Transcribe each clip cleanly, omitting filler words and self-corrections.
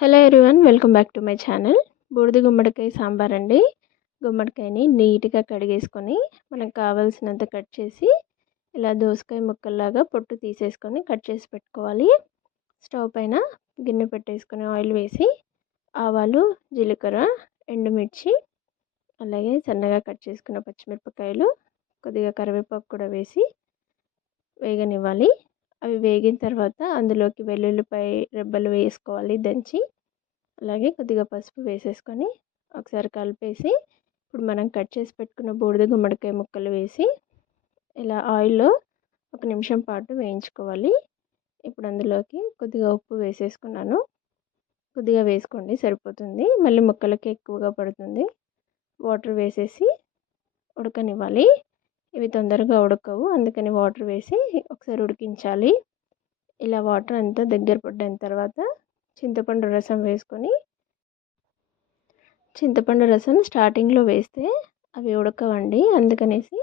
Hello everyone, welcome back to my channel. బూడిద గుమ్మడికాయ సాంబార్ అండి. గుమ్మడికాయని నీట్గా కడిగేసుకొని మనకు కావాల్సినంత కట్ చేసి ఇలా దోసకాయ ముక్కల్లాగా పొట్టు తీసేసుకొని కట్ చేసి పెట్టుకోవాలి. స్టవ్ పైన గిన్నె పెట్టేసుకొని ఆయిల్ వేసి ఆవాలు, జీలకర్ర, ఎండుమిర్చి, అలాగే సన్నగా కట్ చేసుకున్న పచ్చిమిరపకాయలు, కొద్దిగా కరివేపాకు కూడా వేసి వేగనివ్వాలి. అవి వేగిన తర్వాత అందులోకి వెల్లుల్లిపాయ రెబ్బలు వేసుకోవాలి దంచి. అలాగే కొద్దిగా పసుపు వేసేసుకొని ఒకసారి కలిపేసి ఇప్పుడు మనం కట్ చేసి పెట్టుకున్న బూడిద గుమ్మడికాయ ముక్కలు వేసి ఇలా ఆయిల్లో 1 నిమిషం పాటు వేయించుకోవాలి. ఇప్పుడు అందులోకి కొద్దిగా ఉప్పు వేసేసుకున్నాను. కొద్దిగా వేసుకోండి, సరిపోతుంది. మళ్ళీ ముక్కలకి ఎక్కువగా పడుతుంది. వాటర్ వేసేసి ఉడకనివ్వాలి. ఇవి తొందరగా ఉడకవు, అందుకని వాటర్ వేసి ఒకసారి ఉడికించాలి. ఇలా వాటర్ అంతా దగ్గర పడిన తర్వాత చింతపండు రసం వేసుకొని, చింతపండు రసం స్టార్టింగ్లో వేస్తే అవి ఉడకవండి, అందుకనేసి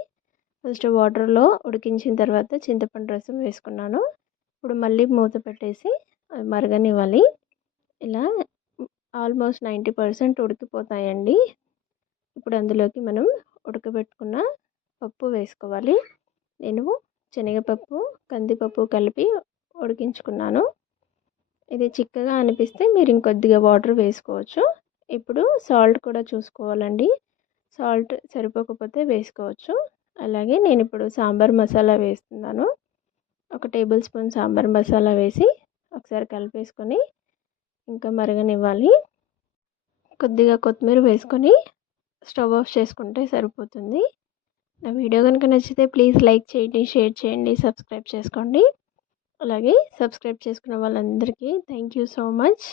ఫస్ట్ వాటర్లో ఉడికించిన తర్వాత చింతపండు రసం వేసుకున్నాను. ఇప్పుడు మళ్ళీ మూత పెట్టేసి అవి మరగనివ్వాలి. ఇలా ఆల్మోస్ట్ 90% ఉడికిపోతాయండి. ఇప్పుడు అందులోకి మనం ఉడకబెట్టుకున్న పప్పు వేసుకోవాలి. నేను శనగపప్పు, కందిపప్పు కలిపి ఉడికించుకున్నాను. ఇది చిక్కగా అనిపిస్తే మీరు ఇంకొద్దిగా వాటర్ వేసుకోవచ్చు. ఇప్పుడు సాల్ట్ కూడా చూసుకోవాలండి. సాల్ట్ సరిపోకపోతే వేసుకోవచ్చు. అలాగే నేను ఇప్పుడు సాంబార్ మసాలా వేస్తున్నాను. 1 టేబుల్ స్పూన్ సాంబార్ మసాలా వేసి ఒకసారి కలిపేసుకొని ఇంకా మరగనివ్వాలి. కొద్దిగా కొత్తిమీర వేసుకొని స్టవ్ ఆఫ్ చేసుకుంటే సరిపోతుంది. నా వీడియో కనుక నచ్చితే ప్లీజ్ లైక్ చేయండి, షేర్ చేయండి, సబ్స్క్రైబ్ చేసుకోండి. అలాగే సబ్స్క్రైబ్ చేసుకున్న వాళ్ళందరికీ థ్యాంక్ యూ సో మచ్.